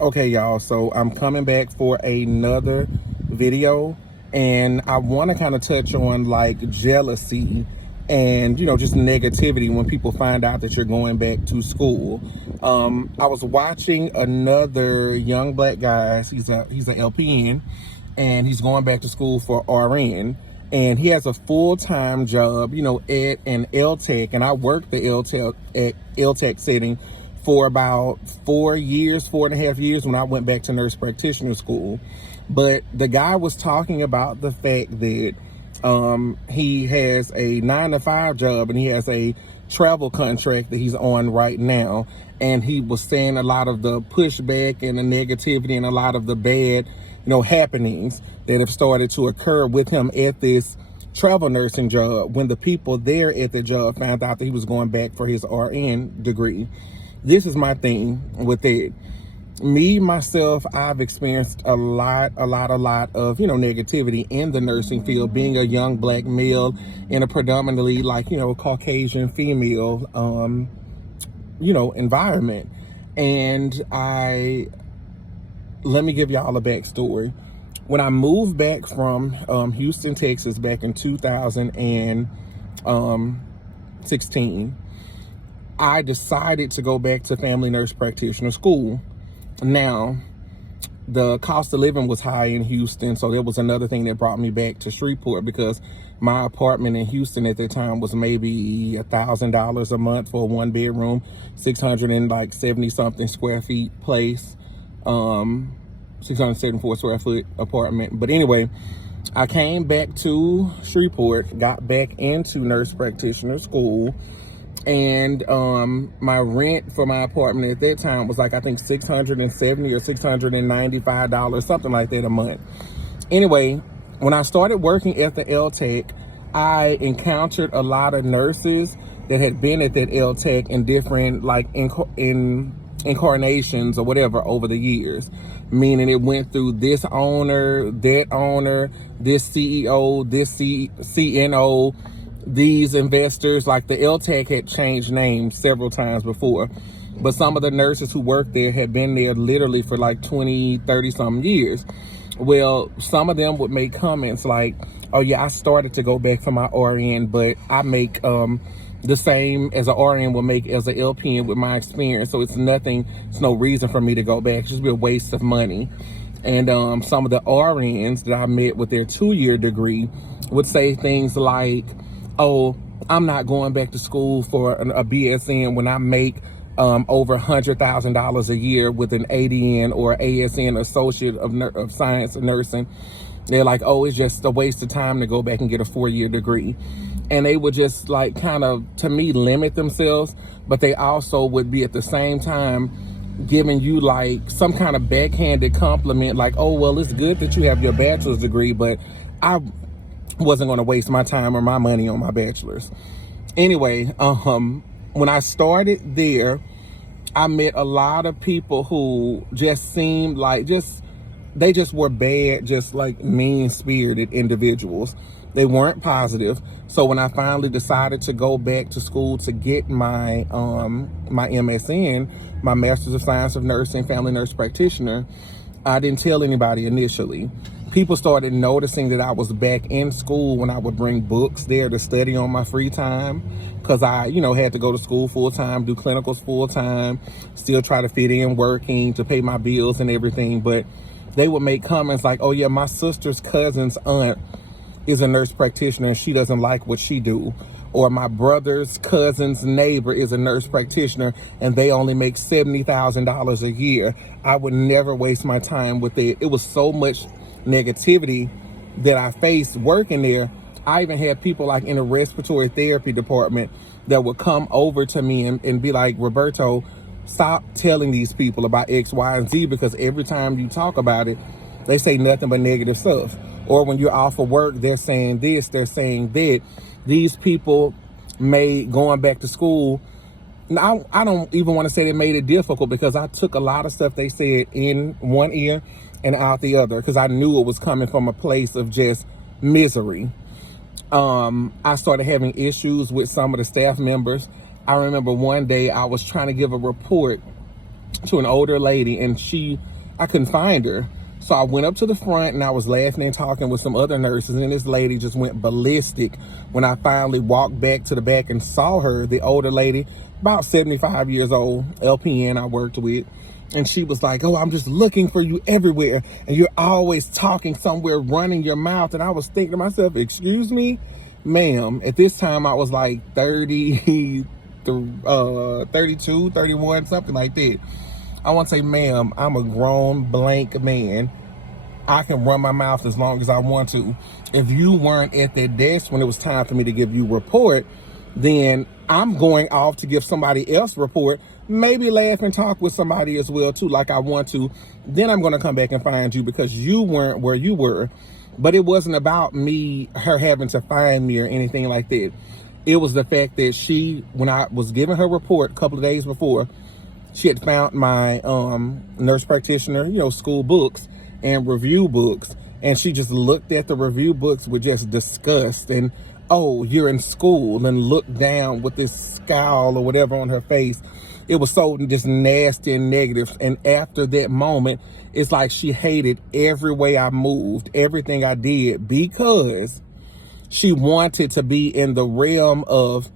Okay, y'all, so I'm coming back for another video, and I want to kind of touch on like jealousy and just negativity when people find out that you're going back to school. I was watching another young black guy. He's an LPN, and he's going back to school for RN. And he has a full-time job, at an LTech, and I worked the LTech setting for about 4 years, 4.5 years when I went back to nurse practitioner school. But the guy was talking about the fact that he has a 9-to-5 job and he has a travel contract that he's on right now. And he was saying a lot of the pushback and the negativity and a lot of the bad, happenings that have started to occur with him at this travel nursing job when the people there at the job found out that he was going back for his RN degree. This is my thing with it. Me, myself, I've experienced a lot of, negativity in the nursing field, being a young black male in a predominantly Caucasian female, environment. And let me give y'all a backstory. When I moved back from Houston, Texas back in 2016, I decided to go back to family nurse practitioner school. Now, the cost of living was high in Houston, so that was another thing that brought me back to Shreveport, because my apartment in Houston at the time was maybe $1,000 a month for a 1-bedroom, 670 something square feet place, 674 square foot apartment. But anyway, I came back to Shreveport, got back into nurse practitioner school, and my rent for my apartment at that time was I think $670 or $695, something like that a month. Anyway, when I started working at the LTech, I encountered a lot of nurses that had been at that LTech in different incarnations or whatever over the years, meaning it went through this owner, that owner, this CEO, this CNO, these investors. Like the LTech had changed names several times before, but some of the nurses who worked there had been there literally for 20, 30 something years. Well, some of them would make comments like, oh yeah, I started to go back for my RN, but I make the same as an RN will make as an LPN with my experience, so it's no reason for me to go back. It's just be a waste of money. And some of the RNs that I met with their 2-year degree would say things like, oh, I'm not going back to school for a BSN when I make over $100,000 a year with an ADN or ASN, Associate of Science and Nursing. They're like, oh, it's just a waste of time to go back and get a 4-year degree. And they would just kind of, to me, limit themselves, but they also would be at the same time giving you some kind of backhanded compliment, like, oh, well, it's good that you have your bachelor's degree, but I wasn't going to waste my time or my money on my bachelor's. Anyway, when I started there, I met a lot of people who just seemed they just were bad, just mean-spirited individuals. They weren't positive. So when I finally decided to go back to school to get my my MSN, my Master's of Science of Nursing, Family Nurse Practitioner, I didn't tell anybody initially. People started noticing that I was back in school when I would bring books there to study on my free time, because I, had to go to school full-time, do clinicals full-time, still try to fit in working to pay my bills and everything. But they would make comments like, oh yeah, my sister's cousin's aunt is a nurse practitioner and she doesn't like what she do. Or my brother's cousin's neighbor is a nurse practitioner and they only make $70,000 a year. I would never waste my time with it. It was so much negativity that I faced working there. I even had people in the respiratory therapy department that would come over to me and be like, Roberto, stop telling these people about X, Y, and Z, because every time you talk about it, they say nothing but negative stuff. Or when you're off of work, they're saying this, they're saying that. These people made going back to school, now I don't even want to say they made it difficult, because I took a lot of stuff they said in one ear and out the other, because I knew it was coming from a place of just misery. I started having issues with some of the staff members. I remember one day I was trying to give a report to an older lady, and I couldn't find her. So I went up to the front and I was laughing and talking with some other nurses, and this lady just went ballistic when I finally walked back to the back and saw her, the older lady, about 75 years old, LPN I worked with. And she was like, oh, I'm just looking for you everywhere, and you're always talking somewhere, running your mouth. And I was thinking to myself, excuse me, ma'am. At this time, I was like 32, 31, something like that. I want to say, ma'am, I'm a grown blank man. I can run my mouth as long as I want to. If you weren't at that desk when it was time for me to give you a report, then I'm going off to give somebody else a report, maybe laugh and talk with somebody as well too, like I want to. Then I'm going to come back and find you because you weren't where you were. But it wasn't about her having to find me or anything like that. It was the fact that when I was giving her report a couple of days before, she had found my nurse practitioner, school books and review books. And she just looked at the review books with just disgust and, oh, you're in school, and looked down with this scowl or whatever on her face. It was so just nasty and negative. And after that moment, it's like she hated every way I moved, everything I did, because she wanted to be in the realm of,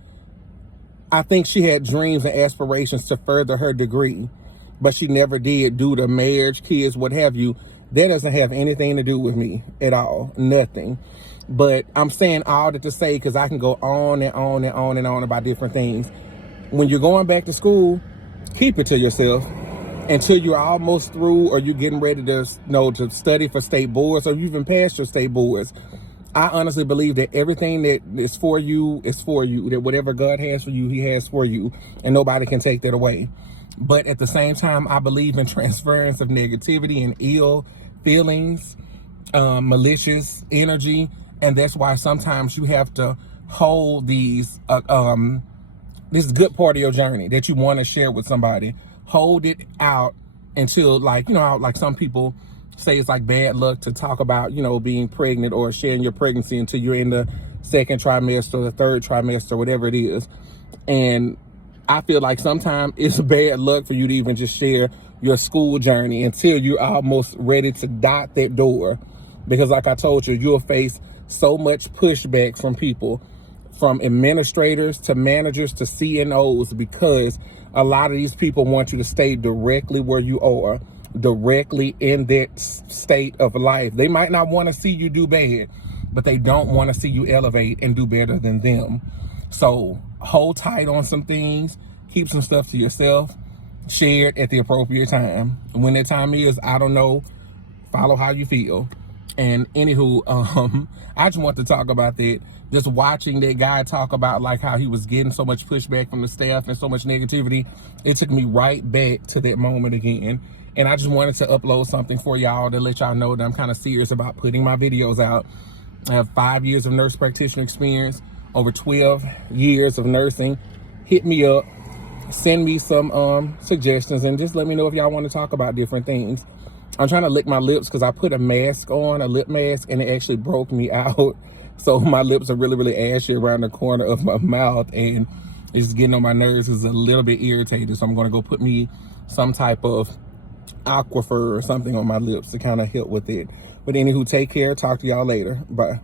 I think she had dreams and aspirations to further her degree, but she never did due to marriage, kids, what have you. That doesn't have anything to do with me at all, nothing. But I'm saying all that to say, because I can go on and on and on and on about different things. When you're going back to school, keep it to yourself until you're almost through, or you're getting ready to study for state boards, or you even passed your state boards. I honestly believe that everything that is for you is for you, that whatever God has for you, he has for you, and nobody can take that away. But at the same time, I believe in transference of negativity and ill feelings, malicious energy, and that's why sometimes you have to hold this good part of your journey that you want to share with somebody. Hold it out until, like some people say it's like bad luck to talk about, being pregnant or sharing your pregnancy until you're in the second trimester, the third trimester, whatever it is. And I feel like sometimes it's bad luck for you to even just share your school journey until you're almost ready to dot that door. Because like I told you, you'll face so much pushback from people, from administrators to managers to CNOs, because a lot of these people want you to stay directly where you are, directly in that state of life. They might not want to see you do bad, but they don't want to see you elevate and do better than them. So hold tight on some things, keep some stuff to yourself, share it at the appropriate time. When that time is, I don't know, follow how you feel. And anywho, I just want to talk about that. Just watching that guy talk about like how he was getting so much pushback from the staff and so much negativity, it took me right back to that moment again. And I just wanted to upload something for y'all to let y'all know that I'm kind of serious about putting my videos out. I have 5 years of nurse practitioner experience, over 12 years of nursing. Hit me up, send me some suggestions, and just let me know if y'all want to talk about different things. I'm trying to lick my lips because I put a mask on, a lip mask, and it actually broke me out. So my lips are really, really ashy around the corner of my mouth, and it's just getting on my nerves. It's a little bit irritated, so I'm going to go put me some type of aquifer or something on my lips to kind of help with it. But anywho, take care. Talk to y'all later. Bye.